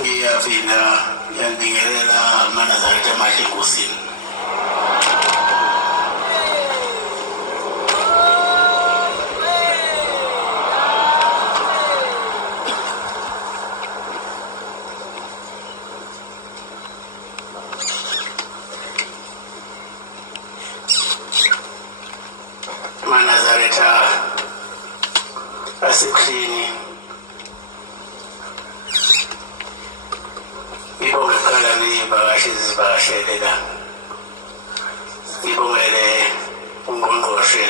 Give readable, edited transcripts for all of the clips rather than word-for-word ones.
ngiyaphinda ngiyabingelela amanazarete amahle enkosini. Manazareta asekhini ibongekala ney'vakashi ezivakashelela ibongele ungqongqoshe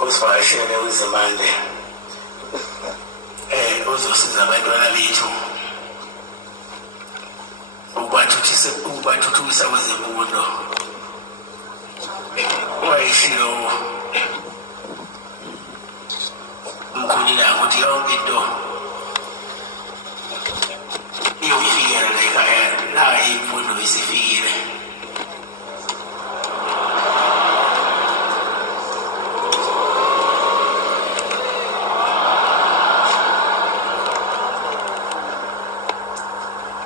osivakashele uzimande uzosiza abantwana bethu ukubathuthukisa kwezemfundo. Wayishilo mkhulila ukuthi yonke into iyofikela la ekhaya nayo imfundo isifikile.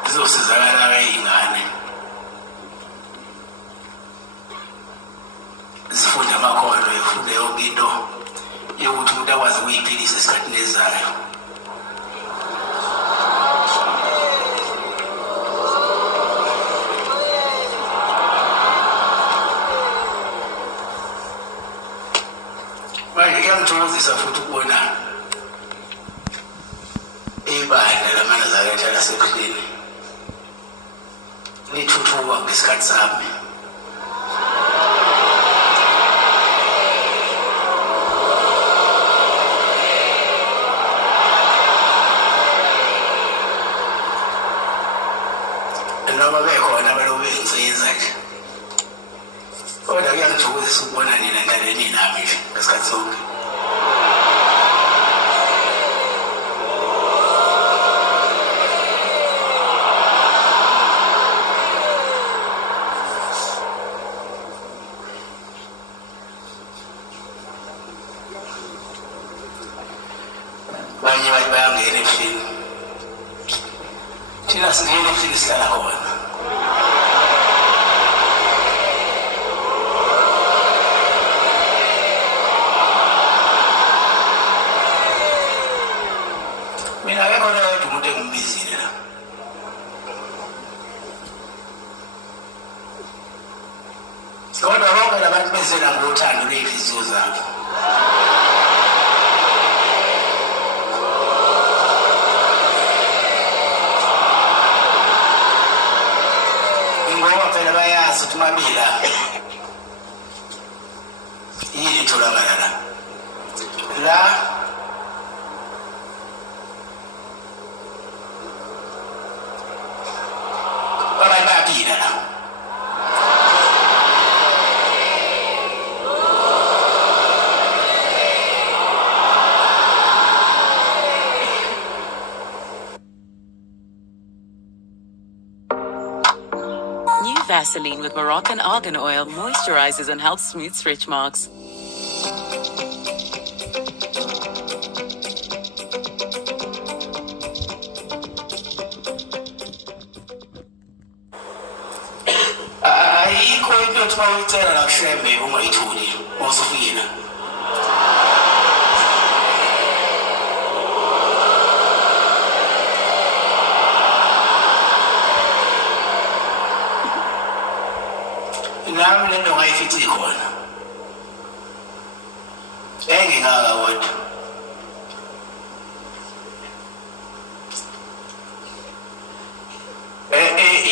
Zizosizakala iy'ngane zifunde amakhono, ifunde yonke into yokuthi umuntu akwazi ukuyiphilisa esikhathini ezayo. Manje kuyangithokozisa futhi ukubona ibandla lamanazarete lasekhuleni lithuthuka ngesikhathi sami. Noma bekhona abaloku bengisiza nje, kodwa kuyangithokozisa ukubona nina ndaleni nami nje ngesikhathi sonke. Banye bathi bayangena ebuhleni, thina singena ebuhleni sihlala khona. Mina kekhona yedwa umuntu engimbizile la. Kodwa bonke labantu bezela ngothando lwey'nhliziyo zabo. Ngoba phela bayazi ukuthi mabila yini itholakala la abantu bayaphila la. Vaseline with Moroccan argan oil moisturizes and helps smooth stretch marks. Ayikho into ethi mawuyicela la kushembe ungayitholi mawusufika. Nami lento ngayifithi khona engingaka kodwa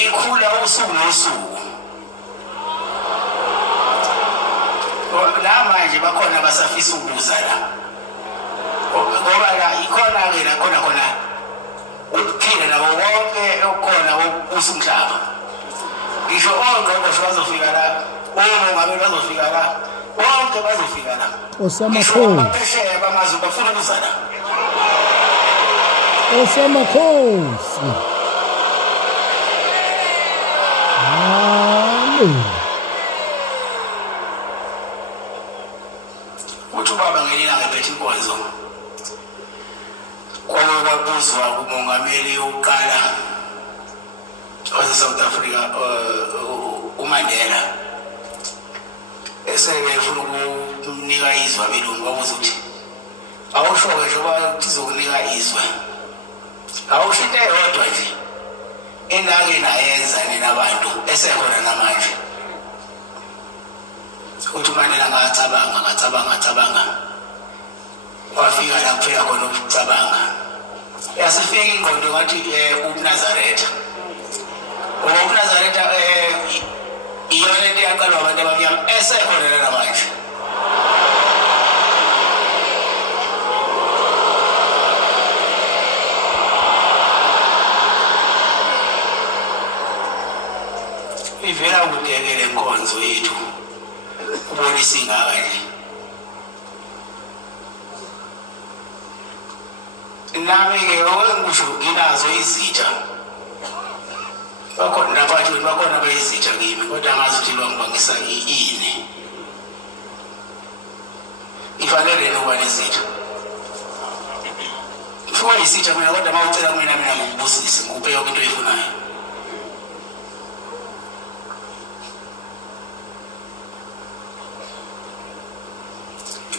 ikhula usuku nosuku. La manje bakhona basafisa ukuza la ngoba la ikhona-ke la khona ukuphila nabo wonke okhona usumhlaba. Ngisho ongqongqoshe bazofika la, ngabe bazofika la, bonke bazofika la. Abaphesheya bamazwe bafuna ukuza la. Osamakhosi. Uthi ubaba ngelinga ngephethe Inkonzo uzwa umongameli oqala wase-South Africa uMandela esebefuna ukunika izwe abelungu babuza ukuthi awusho-ke njengoba tizokunika izwe awusho into eyodwa nje enake nayenza nina bantu esekhona namanje ukuthi uMandela ngacabanga wafika la kuphela khona ukucabanga yasifika ingqondo ngathi uNazaretha uNazaretha iyona into yaqalwa abantu abamnyama esekhona namanje ivela ukudekela Inkonzo yethu ubonisa ingaka nje nami-ke owengisho nginazo izitha bakhona nabathi bakhona bayizitha kimi kodwa angazi ukuthi bangibangisa ini ngifanele nokuba nezitha fuwa isitha mina kodwa uma ucela kumina ngikubusise ngikuphe yonke into oyifunayo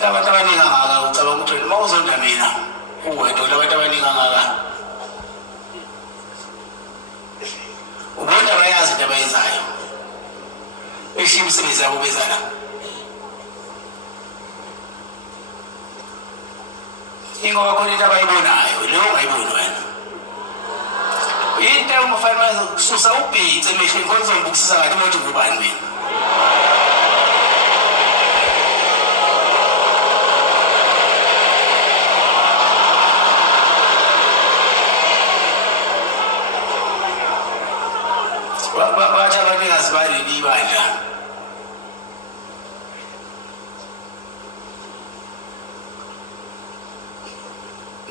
abantu abaningi angaka ucabanga ukuthi uma uzonda mina uwedwa abantu abaningi angaka ubona bayazi into abayenzayo eshiya imisebenzi yabo bezala ingoba khona into abayibonayo leyo ungayiboni wena into umafanele ukususa ubhice emehlweni khona uzongibukisisa ngathi ukuthi ngubani mina bathi abanikazi baleli bandla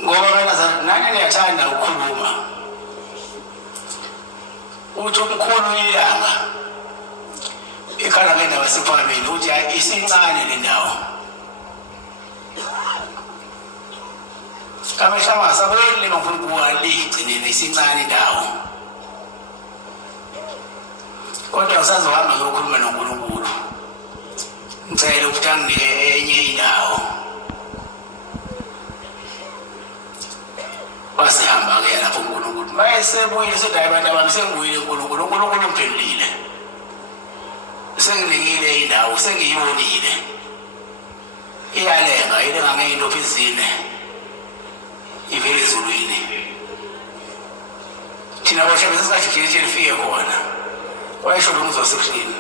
ngoba nani niyathanda ukukhuluma uthi umkhulu ilanga ikhala ngendaba yasephalamende uthi isincane le ndawo kamehla masabeli ngifuna ukuwaligcinele isincane indawo kodwa usazohamba ngokukhuluma noNkulunkulu ngicela ukuthi anginike enye indawo wasihamba-ke lapho uNkulunkulu mayesebuyile sethi hayi bantu abami sengibuyile uNkulunkulu ungiphendulile senginikile indawo sengiyibonile iyalenga ilenga ngey'ndophi ezine ivele ezulwini thina bashabe sesingajikile lifike khona wayesho lo muzwa wasekuseni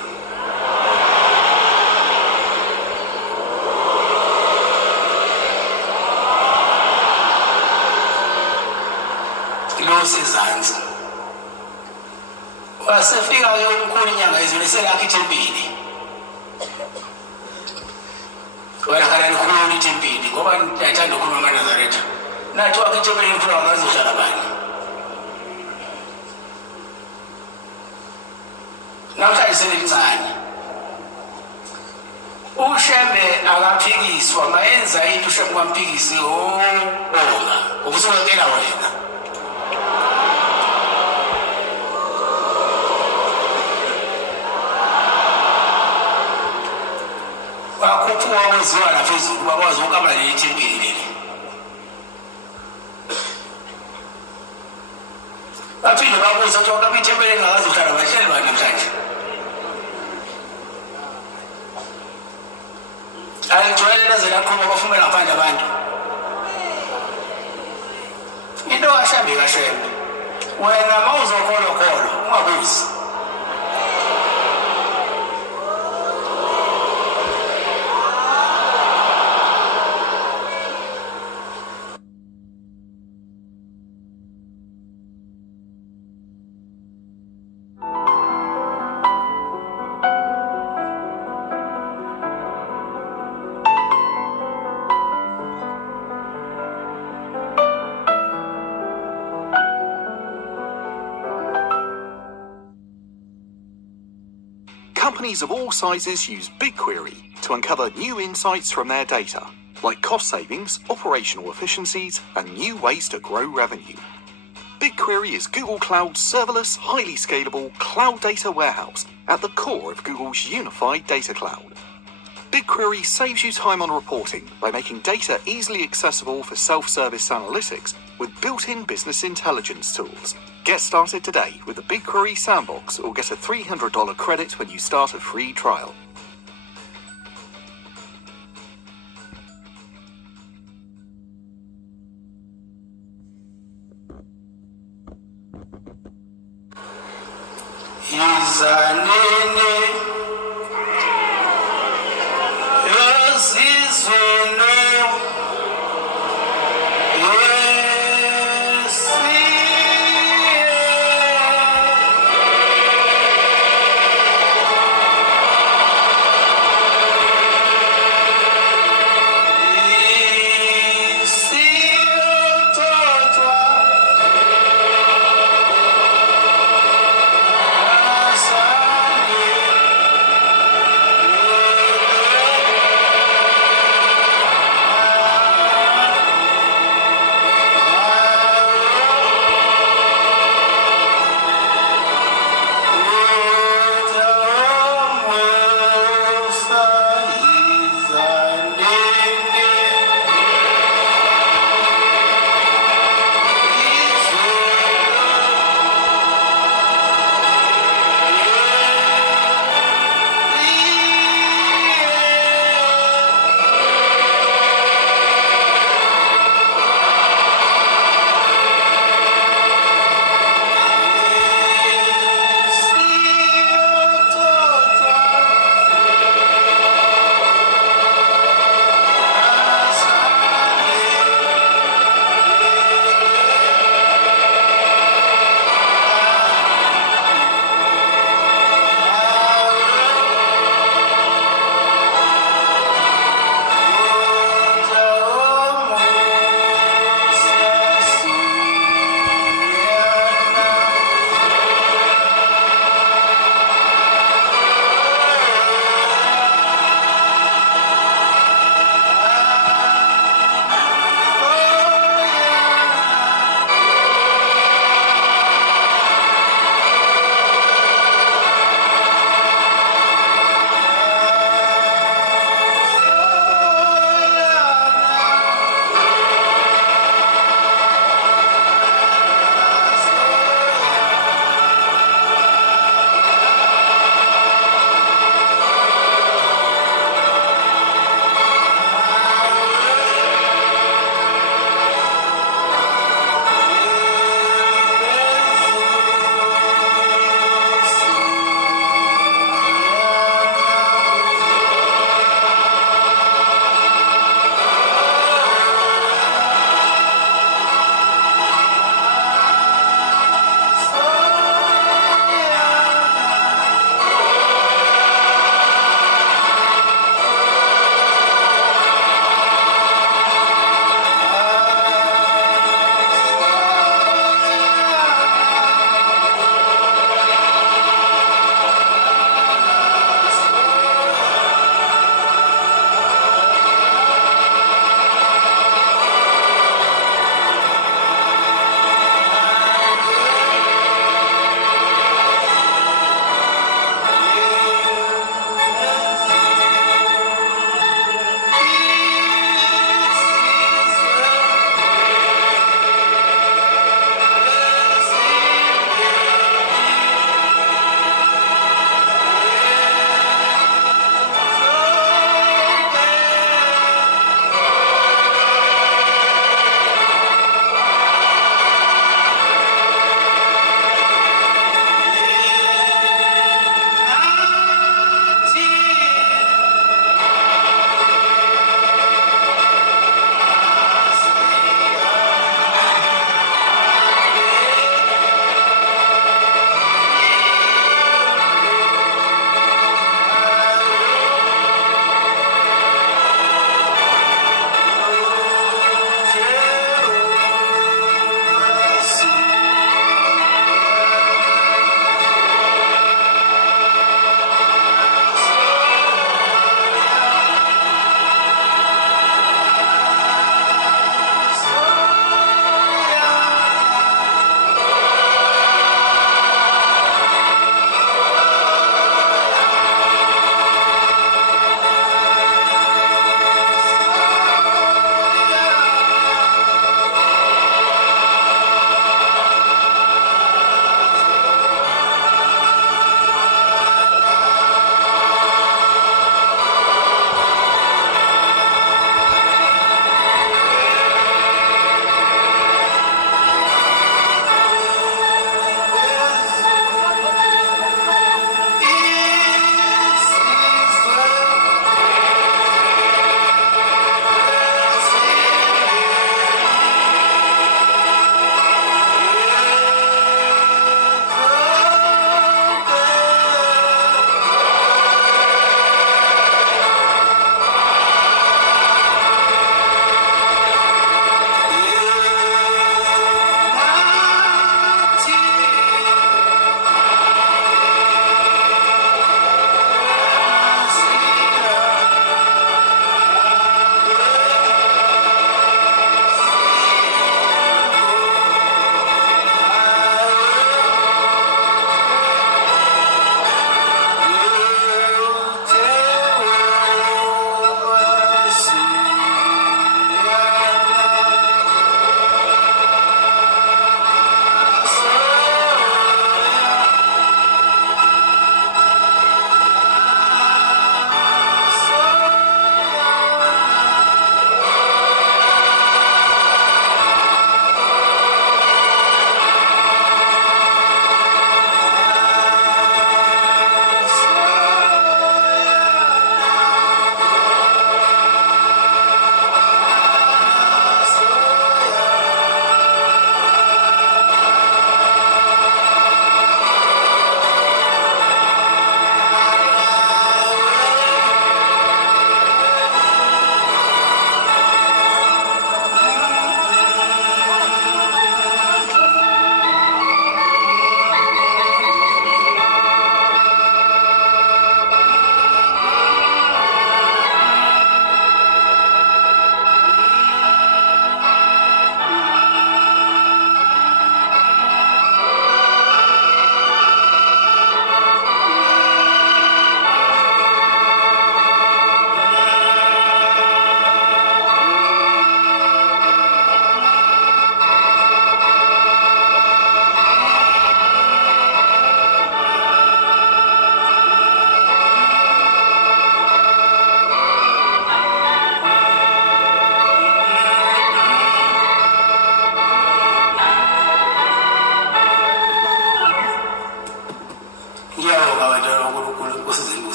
lo sezansi wasefika-ke umkhulu inyanga ezweni selakha ithempeli walakhala likhulu ithempeli ngoba yathanda ukhuluma amaNazaretha nathi wakha ithempeli likhulu angazohlala bani namhlanje selilincane uShembe akaphikiswa mayenza into uShembe kwamphikisi onga ubusukela wena bakhuphuka kweziwa laphezulu bakwazi ukukaba leli thempeli leli baphinde babuza ukuthi wakaba ithempeli engakazohlala bahleli bani namhlanje alijwayele laze laqhuma bafumela ngaphandle abantu into kashambe kashembe wena ma uzokholokholwa ungabuzi Companies of all sizes use BigQuery to uncover new insights from their data. like cost savings, operational efficiencies, and new ways to grow revenue. BigQuery is Google Cloud's serverless, highly scalable cloud data warehouse at the core of Google's unified data cloud. BigQuery saves you time on reporting by making data easily accessible for self-service analytics with built-in business intelligence tools. Get started today with the BigQuery Sandbox or get a $300 credit when you start a free trial. Sunday.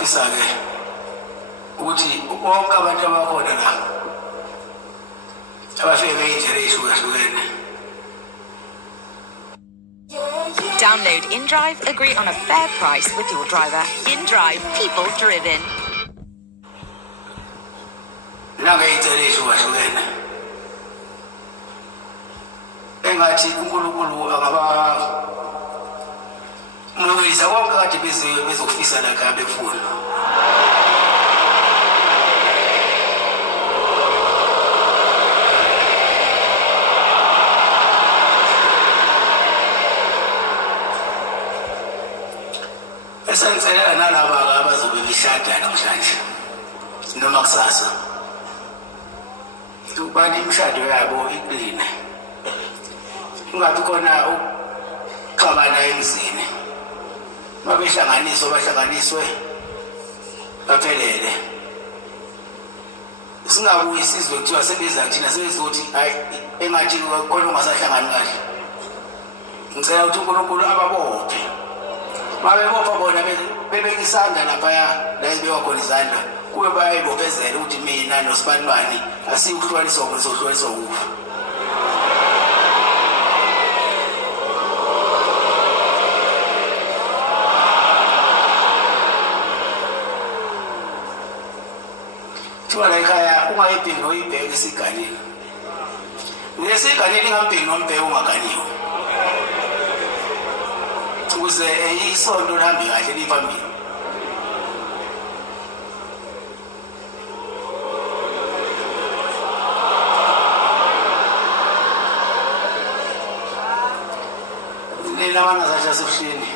ngiyafisa ke ukuthi bonke abantu abakhona la abafike ngey'ndlela ey'hlukahlukene. Download InDrive, agree on a fair price with your driver. InDrive, people driven. Nangey'ndlela ey'hlukahlukene engathi uNkulunkulu angaba mukisa konke kade bezofisa la khaya bekufuna. Esenselela nalaba abazobe beshada namhlanje noma kusasa ubani imishado yabo iqine, kungabi khona ukuxabana emzini. Bahlanganiswe baphelele. Singabuyi sizwe kuthiwa sebeza thina sebezothi hayi engathi khona ungasahlangani kahle. Ngicela ukuthi uNkulunkulu ababophe. Mabebopha bona bebekisanda laphaya la ibekwa khona izandla kube bayayibophezela ukuthi mina noSibanibani asiyuhlukaniswa ngosohlukaniswa kufa. Thiwa la ekhaya ungayibheki noyibheke esiganeni. Ngesiganeni ngambheki nombheki ungaganiwe. Ukuze isonto lihambe kahle liphambili. Nina bana zathi asibushini.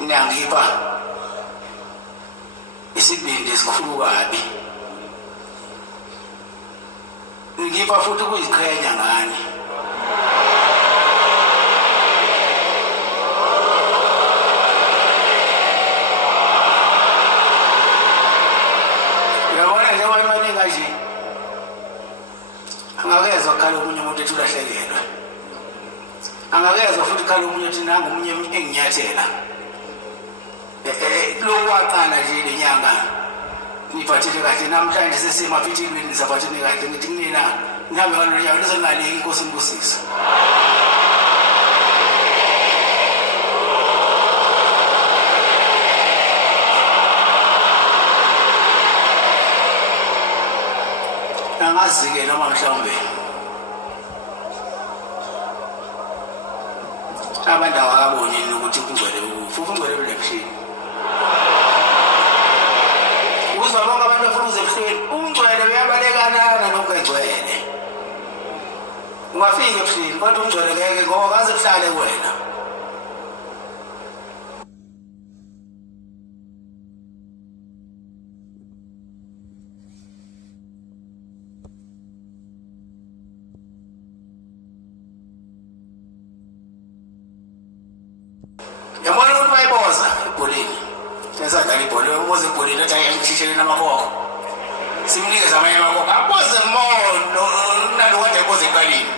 Niyangipha isibindi esikhulu kabi. Ngipha futhi ukuyiqhenya ngani. Yabona nje wayimani ngaji. Angakezwa khala omunye umuntu ethulahlekelwe. Angakezwa futhi khala omunye ethi nanga omunye enginyathela. Lokwaqala nje lenyanga ngiphathele kahle namhlanje sesemaphithilweni ngisaphathele kahle ngithi kunina ngihambe ngalolu nyaka nisengaleki Inkosi imbusisa. Angazi-ke noma mhlawumbe abantu awakabonini ukuthi kungcwele ukuphi, ungcwele bulebushini. Uzwa bonke abantu bafuna uze ebuhlweni, ungcwele uyabalekana nokungcwele. Ungafika ebuhlweni kodwa ungcwele ngeke ngoba kaze kuhlale wena. Yabona ukuthi bayiboza ebholeni. Sensadlala ibhola, uboza ebholeni athi ayashishele namaboko. Simnikeze amanye amaboko. Aboze mono nalo kade eboze eqaleni.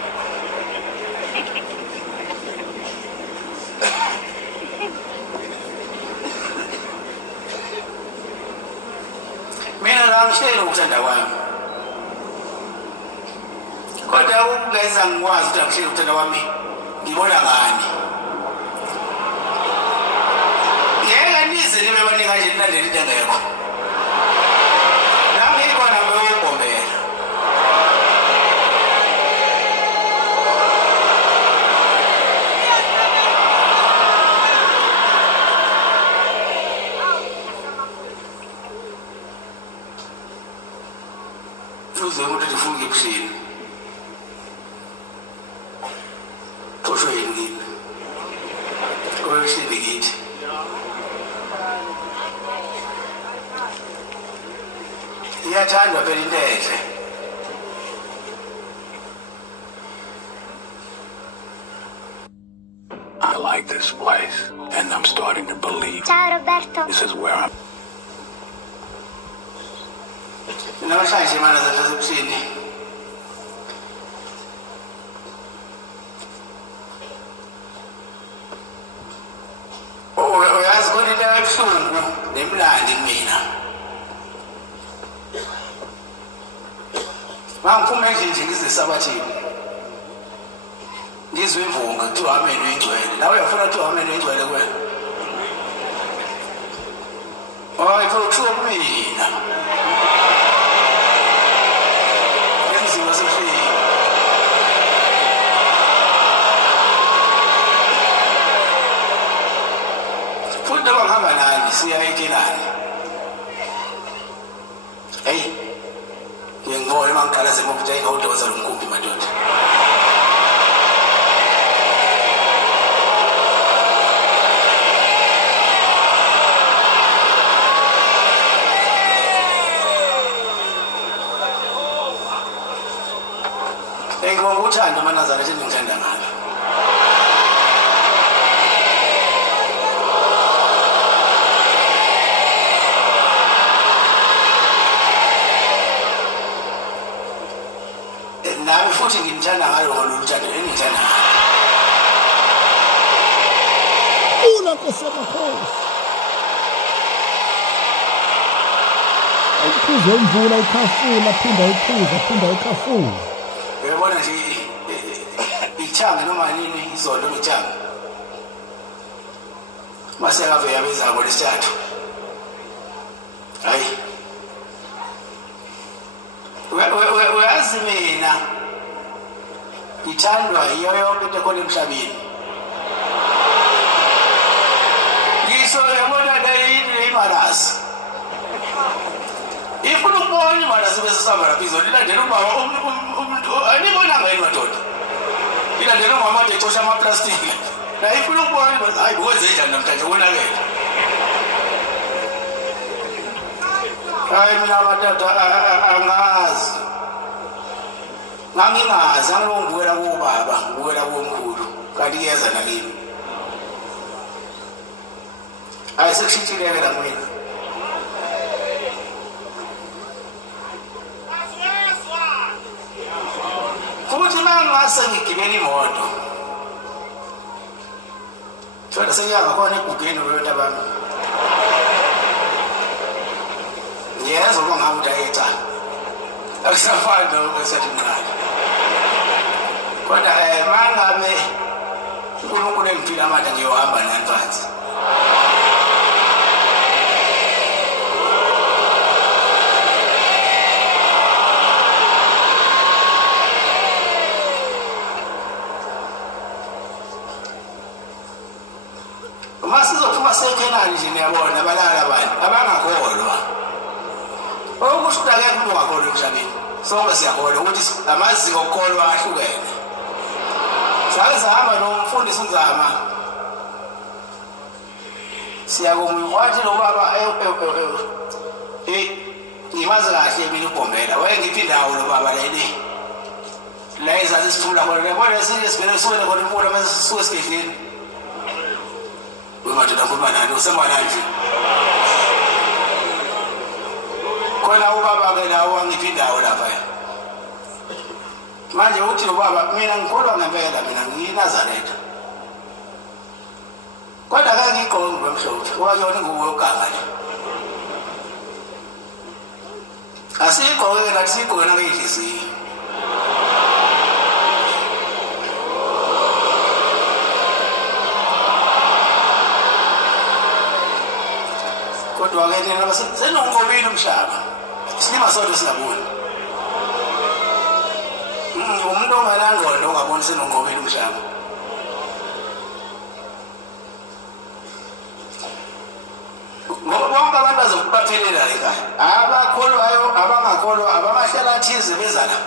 Mina la ngishela ukuthanda kwami. Kodwa ungenza ngikwazi ukuthi ngishela ukuthanda kwami. Ngibona ngani? Nibe banika nje nilandela into engekho. Nami ikhona beyobombela. Uze umuntu efunge ebuhleni. Thoshwe yini? Kowebuhleni ngithi. Iyathandwa phela into enhle. I like this place, and I'm starting to believe Ciao Roberto. this is where I'm. Namhlanje imali zasebuhleni. ebuhlungu nemlandi mina mangiphuma endlini ngizesabathini ngizwe imvunga kuthiwa ameni uyingcwele nawe uyafuna kuthiwa ameni uyingcwele kwena hayi kuthiwa kumina emzini wasehleni futhi noma ngihamba nani siya ekelani hey ngiyengibona mangikhala zemopita ingawudoza lo mkhumbi madoda ngibonga uthando manazana nje ngithanda ngalo nami futhi ngimthanda ngalo ngoluthando engithanda Una Nkosi yamakhosi. Ayiphuze imvula ikhafula phinda ikhafula. Uyabona nje ichanga noma nini izondo ngithanga. Mase ngave yabenza ngolesithathu. Hayi. Uyazi mina ngithandwa yiyo yonke into ekhona emhlabeni. Ngisho yabona dayini imalasi. Ifuna ukubona imalasi bese sihamba lapha izolilandela ubaba umuntu anibona ngani madoda. Ilandela umama ecosha amaplastic. La ifuna ukubona hayi ukwenze njani namhlanje ubonakele. Hayi mina madoda angazi. Ngangingazi angibongibuyela kubaba, ngibuyela komkhulu. Kanti kuyeza nakini. Hayi sekushithileke la mina. Futhi mangase ngigibela imoto. Thola senyanga khona egugeni lo bami. Yezwa uma ngabe udayeca. Akusafani nokusethi mncane. Kodwa mangabe uNkulunkulu engiphila amandla ngiyohamba nani phansi. Masizophuma seKhenani nje niyabona balala abantu abangakholwa. Okusho ukuthi akekho umuntu ongakholwa emhlabeni. Sonke siyakholwa ukuthi amaziko okukholwa ahlukene. Sake sahamba nomfundisi uNzama. Siyakumwathi lo baba ngimazi kahle mina uBhombela. Wayengiphi indawo lo baba leli. La izathi sifuna khona yabona sivele sibone khona umuntu mase sisuke esigedleni. Umadoda khuluma nani usemana nje. Khona ubaba ke lawo wangiphi indawo lapha. Manje uthi ubaba mina ngikholwa ngempela mina ngiyinazaretha. Kodwa ke ngigqoke ngomhlophe. Wayona nguwe oganga nje. Asigqoke nathi sigqoke nangenhliziyo. Kodwa ke nina senongobile umhlaba. Silima sonke singaboni. Umuntu onganangqondo ongaboni senongobile umhlaba. Bonke abantu bazokubaphelela ekhaya. Abakholwayo, abangakholwa, abamahlala athize beza la.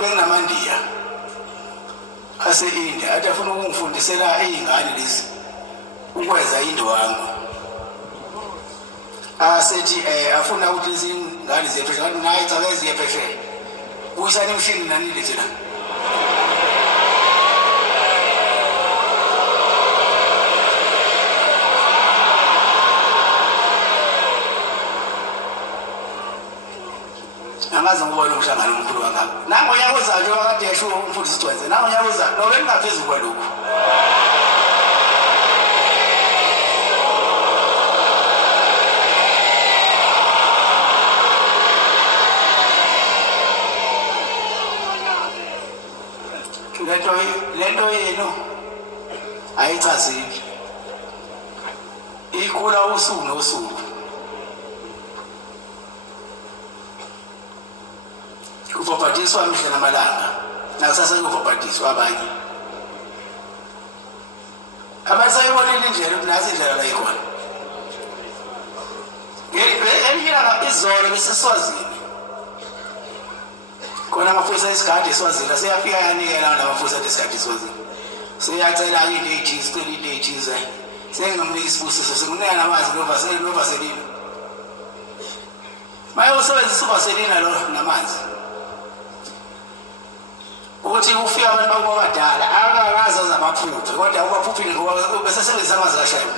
BenginamaNdiya ase-India athi afuna ukungifundisela izingane lezi ukwenza indwangu. Asethi afuna ukuthi izingane zepheshe kanti naye cha beziye pheshe. Uyisana emshini nani le thina. angaze ngibone umhlangano omkhulu kangaka nango nyaka ozayo njengoba kade yasho umfundisi Cwenze nango nyaka ozayo nobe ningaphezulu kwalokho lento yenu ayichazeki ikhula usuku nosuku kufophatiswa mihla namalanga nakusasa kufophatiswa abanye abasayibonile indlela nazi indlela la ikhona ngelilanga izolo besiswazini kona amafusa esikade eswazini aseyafika yanikela namafusa esikade eswazini seyacela idate sicela idate sengamnika isibusiso sekunika namanzi novaselina maye usebenzisa uvaselina lo namanzi ukuthi ufika abantu bakubadala akakazi azamaphuphe kodwa ubaphuphile ngoba besesebenzisa amanzi kashayo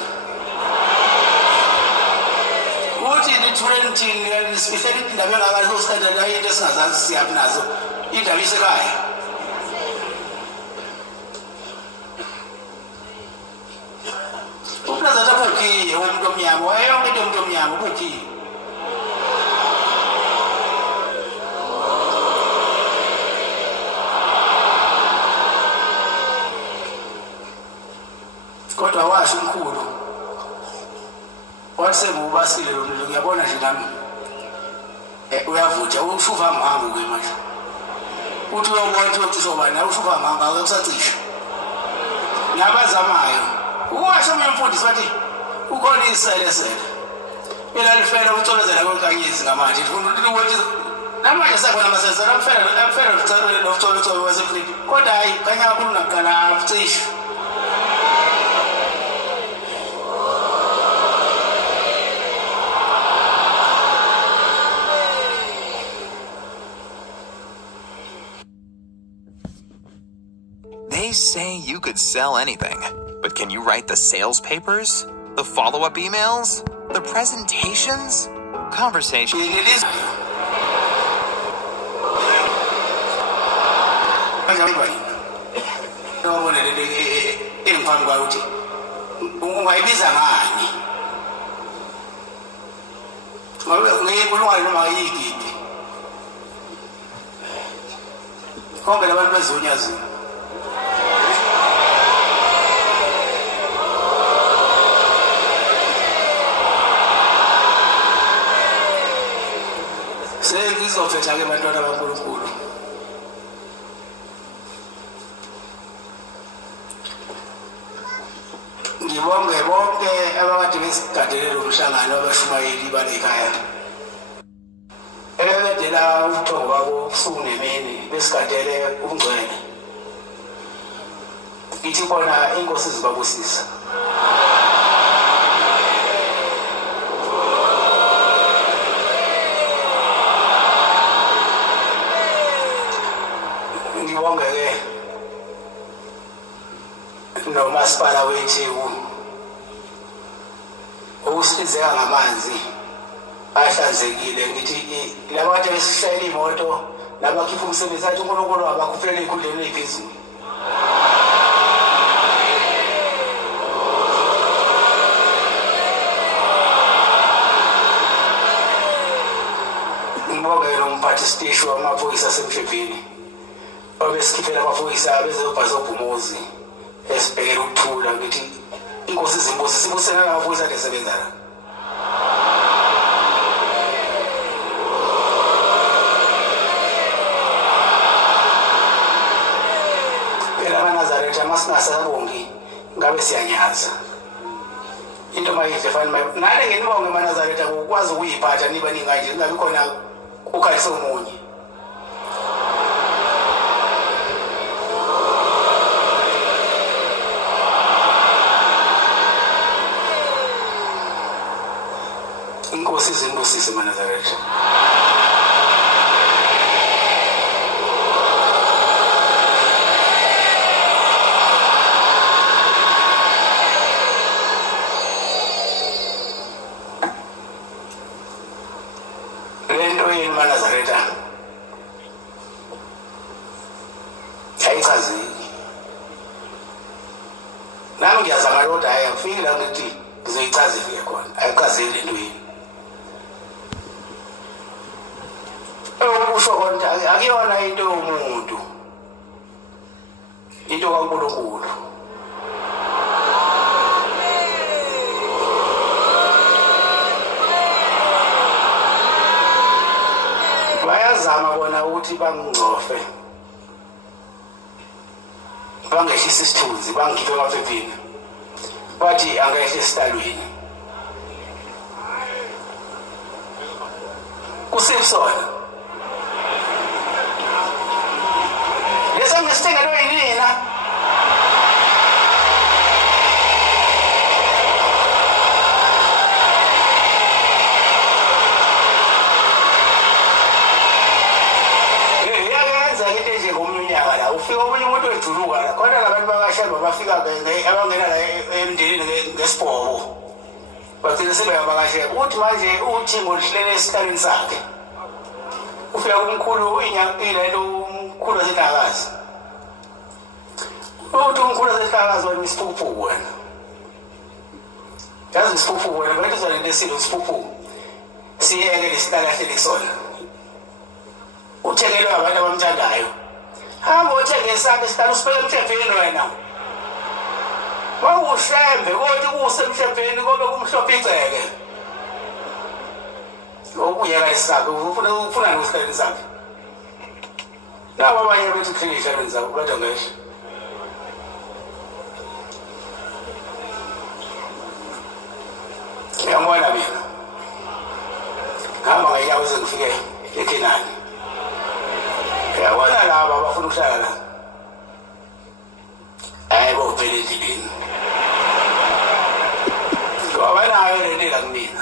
ukuthi nithule nithini nisifihlela indaba engakazi osithandela la into esingazazi siyabi nazo indaba isekhaya uplaza tabukhiye umuntu omnyama wayonke into umuntu omnyama ubukhiye kodwa washo umkhulu wathi sebubasile lo mlilo ngiyabona nje nami uyavutha ushuva mhangu ke manje uthi uyobona ukuthi uzobana ushuva mhangu akusacisha nabazamayo uwasho umfundisi wathi ukhona isele phela lifela ucolozela konkanyezi ngamanje ukuthi namanje sakhona amasezerano amfela ucalo nokucolozela wasefilipi kodwa hayi kanya kakhulu ngaqala acisha They say you could sell anything, but can you write the sales papers? The follow-up emails? The presentations? Conversation. It is. Sengizofetha ke bantwana baNkulunkulu ngibonge bonke abakade besigadele lo mhlangano abashumayeli balekhaya ebedela uthongo wabo ubusuku nemini besigadele ungcwele ngithi khona inkosi zibabusisa ngibonge ke nomasipala wethu ukusizeka ngamanzi ahlanzekile ngithi laba bantu besishayela imoto nabakhipha umsebenzi athi uNkulunkulu abakhuphele ikhundleni ephezulu ngibonge nomphathi siteshi wamaphoyisa asemshebheni obesikhiphela abafowisa bezobhazobhumuzi esibhekela ukuthula ngithi inkosi izimbuzi sibusela abafowisa lesebenza la phela amaNazaretha masingasabongi ngabe siyanyaza into mayihle fana nale ngenibonge amaNazaretha ukwazi ukuyiphatha niba ninganje kungabi khona ukhalise umunye Inkosi izimbusise amaNazaretha lento yini amaNazaretha ngifike la ngithi ngizoyichaza ifike khona ayichazeli lento yini usho konke akuyona into yomuntu into kaNkulunkulu bayazama bona ukuthi bangingcofe bangehlisa isithunzi bangikhiphe emaphepheni bathi angehle esitalweni kusipsona lesa ngisithengelwe yinina ufika omunye umuntu ejuluka la khona labantu bakashemba bafika abangena la emndenini ngesibhobo bagcina sebeyabakashemba uthi manje uthi ngolihlele esikhaleni sakhe ufika kumkhulu ilento umkhulu wasehlakazi uthi umkhulu wasehlakazi wena isiphuphu wena yazi isiphuphu wena bathi uzalento esilo isiphuphu siyeke lesihlala hleli kusona uthengelwe abantu abamthandayo hamba uthenge isakhe isihlala usibeke emhlebheni wena wawushembe kodwa kusemhlebheni kobe kumhlophe igceke ukuyeka isakhe ufuna nokuhlala isakhe laba abanye bethi kuhlisha lenza kodwa ngesho ngiyambona mina hamba ngayinyawo uze ngifike eKenani yabona laba abafuna ukuhlala la ayibo phela endlini wabanayo lento la kumina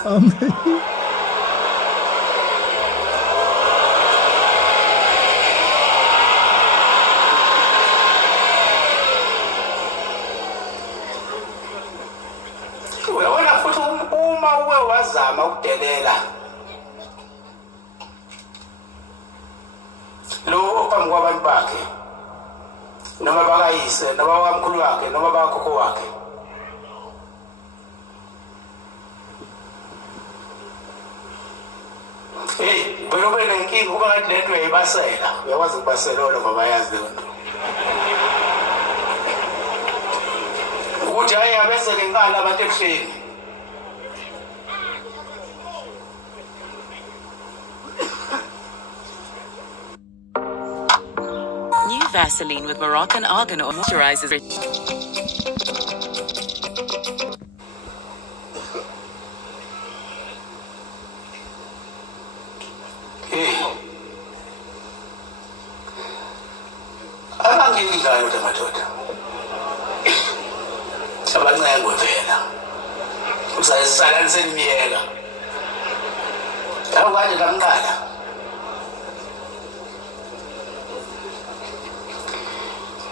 uyabona futhi uma uwe wazama ukudelela lo phambi kwabantu bakhe noma bakayise noma bamkhulu wakhe noma bakhokho wakhe phela ube nenkinga kuba ngathi lento uyayibasela uyakwazi ukubasela noma bayazi lento ukuthi hayi abese ngenkani abantu ebuhleni New Vaseline with Moroccan argan oil moisturizes. Abangingidlalo madoda abancengo phela usayisala nisenimiyeka awukade ngamqala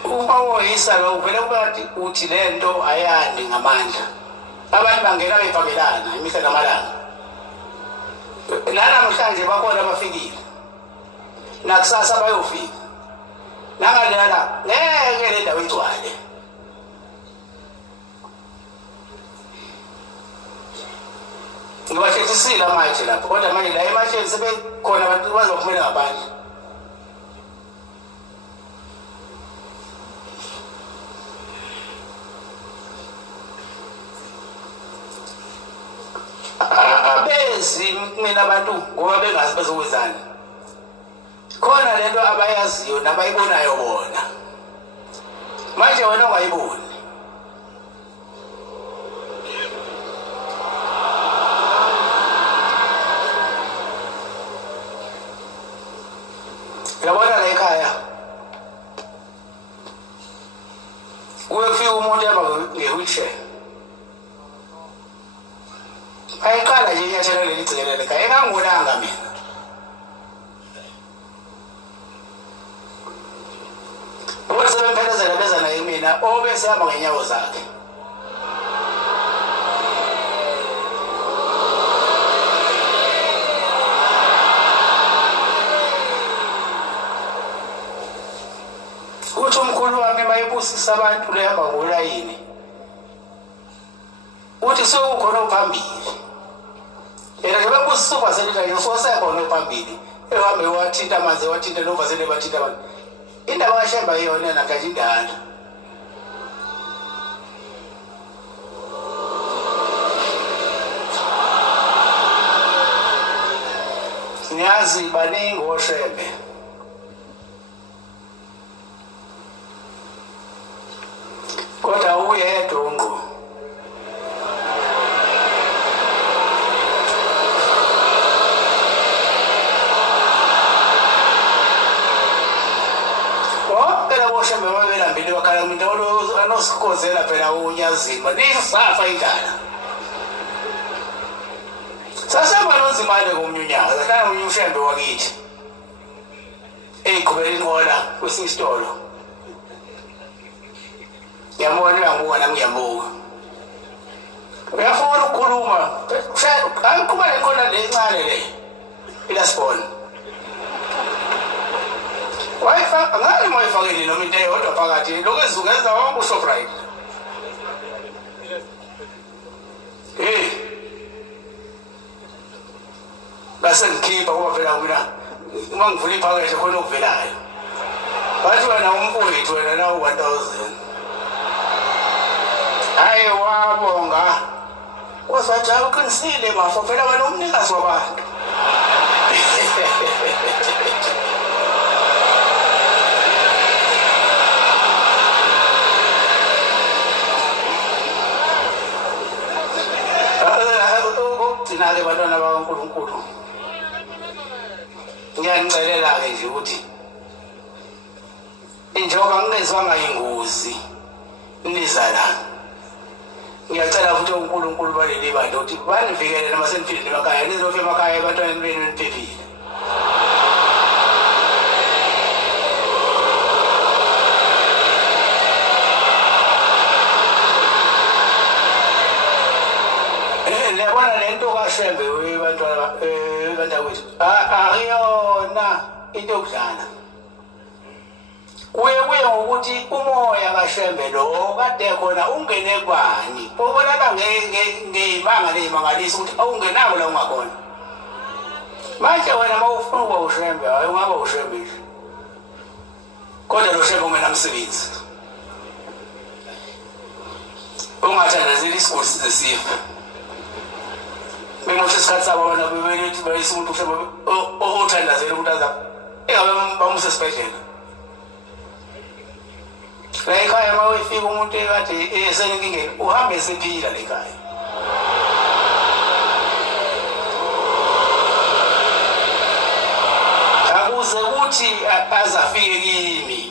uma woyisa lo vele ubathi uthi lento ayandi ngamandla abantu bangena bephakelana imihla namalanga namhlanje bakhona abafikile nakusasa bayofika nangalala ngeke le ndawo igcwale ngibashetshisile manje lapho kodwa manje la emasheni sebekhona abantu bazophumela ngaphandle abezi mina abantu ngoba bengazi bezokwenzani khona lento abayaziyo nabayibonayo bona manje wena ungayiboni yabona la ekhaya kuyefika umuntu ema nge-wheelchair ayiqala nje inyathelo leli gcikele lekhaya engangibonanga mina sebemphelezela beza naye mina obesehamba ngenyawo zakhe uthi umkhulu wami mayebusisa abantu lehamba ngolayini ukuthi sokukhona ophambili yena nje bakusuka selita nje sosekhona ophambili ehambe wathinta amanzi wathinta nova sele bathinta abantu indaba kaShemba iyona namhlanje indala Nyazi baningi oShembe kodwa uyedwa ngqo phela boShembe babelambile bakhala umuntu anosikhozela phela uNyazilwa nisafa indala sasaba nozimane komnyunyaka zahlala uNyushembe wakithi eyiqhubela inqola kwesinye isitolo ngiyambona ngiyabuka nami ngiyabuka uyafuna ukukhuluma ayiqhubela inqola lencane le ilasibona wayifaka ngale moyifakeni noma into eyodwa phakathi lokuzungeza wonke uShoprite base ngikhipha ngoba phela mina uma ngivula iphakethe khona okuvelayo bathi wena umfowethu wena nawo 1000 hayi wabonga wasathi uqinisile bafo phela wena umnikazi wabantu Nale bantwana bakaNkulunkulu ngiyanicela-ke nje ukuthi njengoba ngingezwanga ingozi niza la ngiyacela futhi uNkulunkulu baleli bantu ukuthi banivikele noma seniphile emakhaya nizofika emakhaya ebantwaneni benu niphephile Lebona lento kaShembe webantwana bantakwethu akuyona into yokudlala kuye ngokuthi umoya kaShembe lo kade khona ungene kubani ubonaka ngeyimanga leyimangalisa ukuthi awungenako la ungakhona manje wena mawufuna ukuba uShembe hayi ungaba uShembe nje kodwa lo Shembe ungenamsebenzi ungathandazeli isiguli sizesifa Bengoshe isikhathi sabo abantu bebelithi bayise umuntu uShembe othandazela ukuthi aza engabe bamuse esibhedlela la ekhaya mawefika umuntu ekade esenkingeni uhambe esephila la ekhaya akuze ukuthi azafike kimi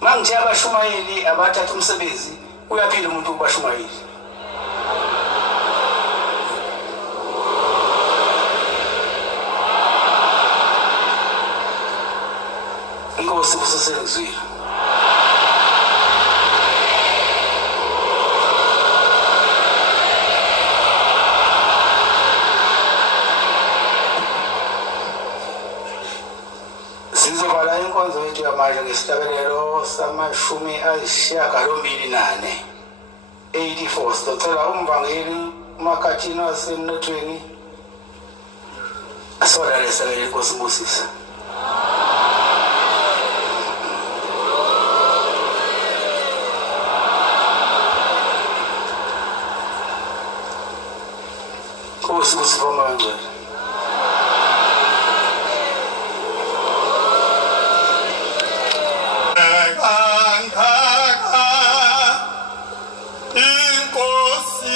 mangithe abashumayeli abathatha umsebenzi uyaphila umuntu kubashumayeli Inkosi kusesenzile Sizovala inkonzo yethu yamanje ngesihlabelelo samashumi ayisishiyagalombili-4 84 sizocela umvangeli uMakhathini wasemnothweni asolalesakele Inkosi Mbusisa Kusibonga ngcwele Inkosi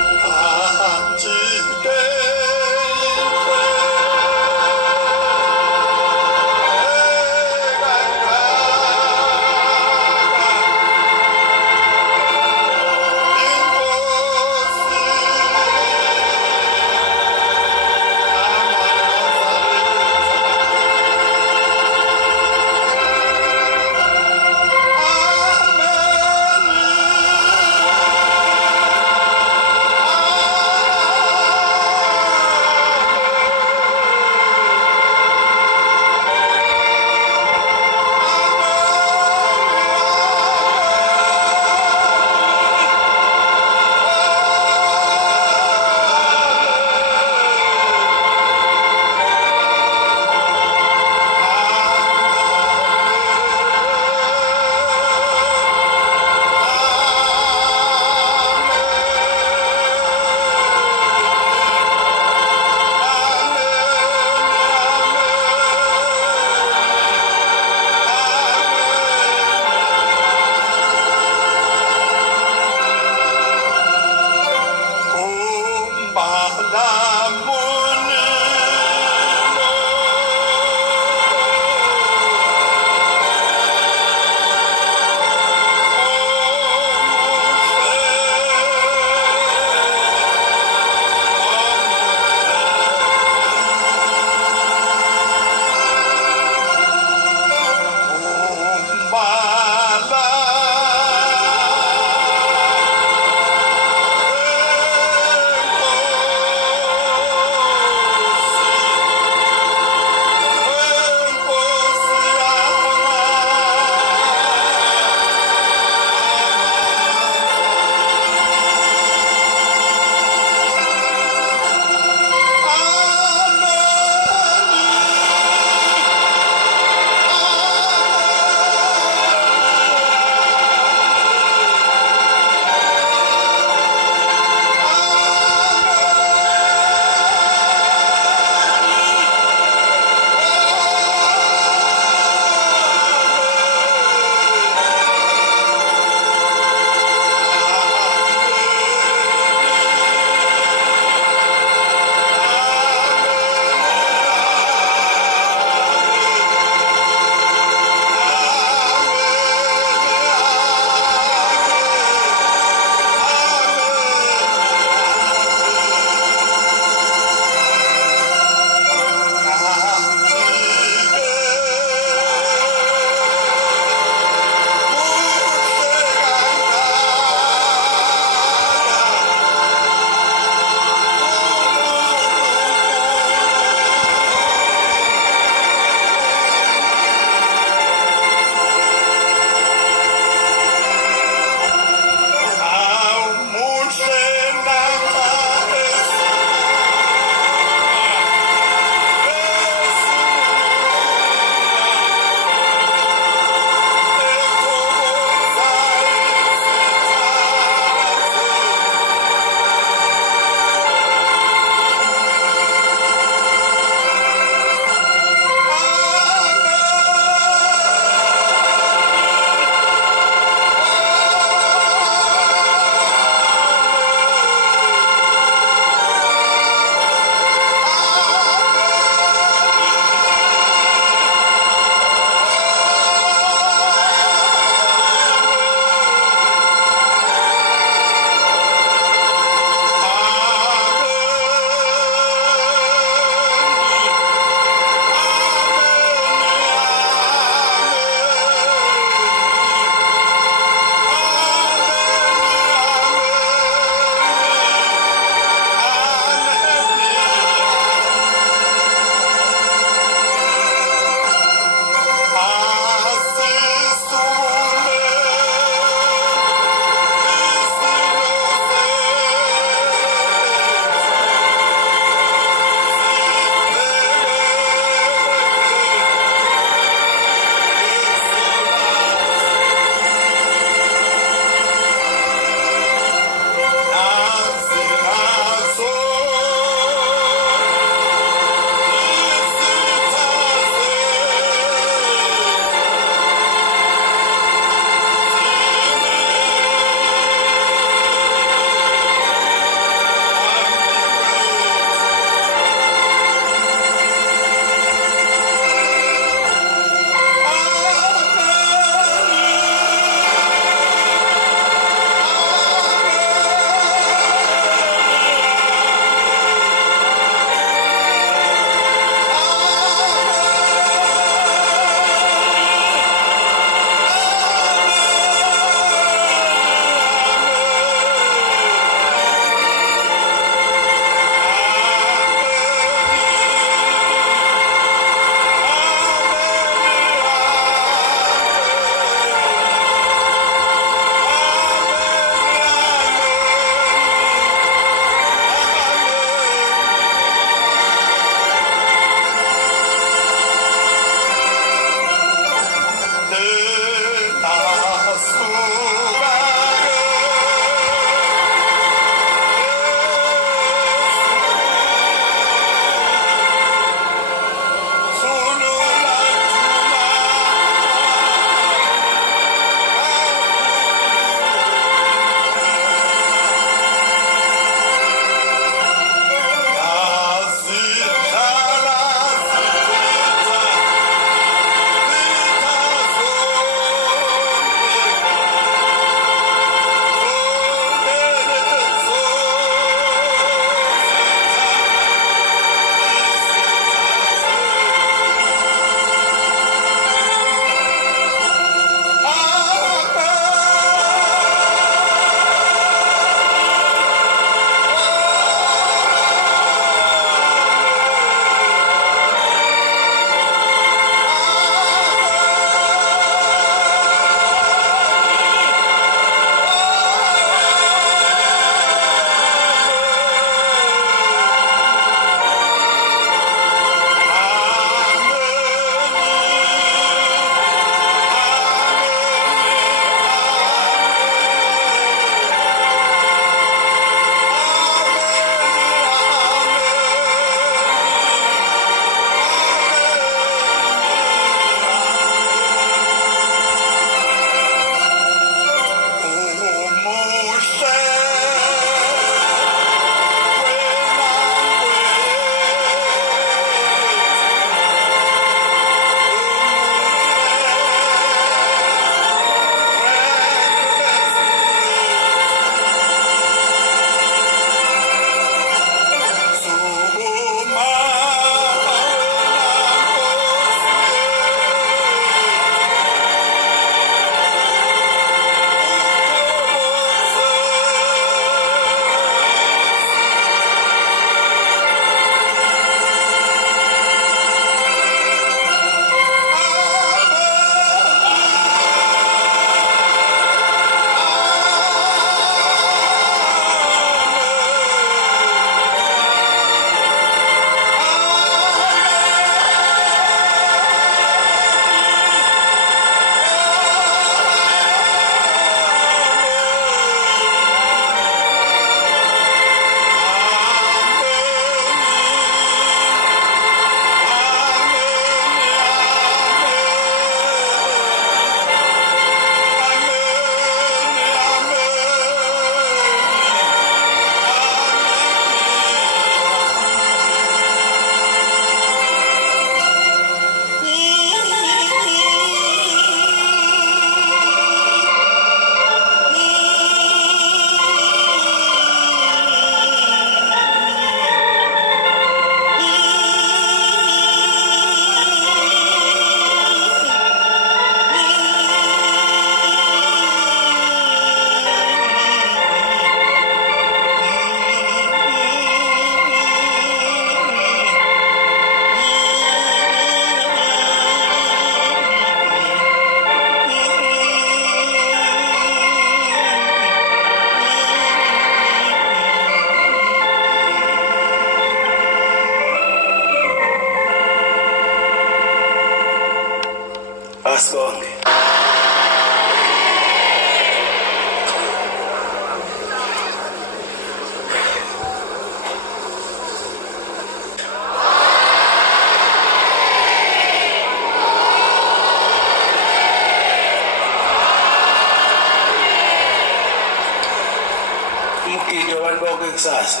lonke kusasa.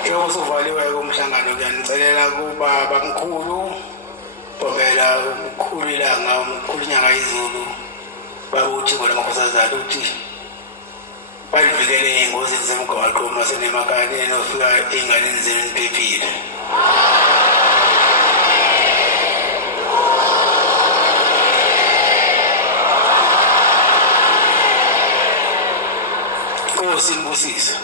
Njengoba usuvaliwe kumhlangano ngiyanicelela kuba bamkhulu Bobela umkhulu ilanga umkhulu inyanga izulu babuthi ngona makhosazana uthi bayivikele ingozi zemgwaqo masenemakane nofika ingane zemphephile. Inkosi imbusise.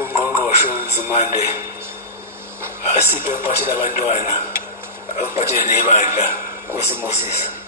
Ungqongqoshe Zimande asiphe ukuphathela abantwana ukuphathela nebandla Nkosi Moses.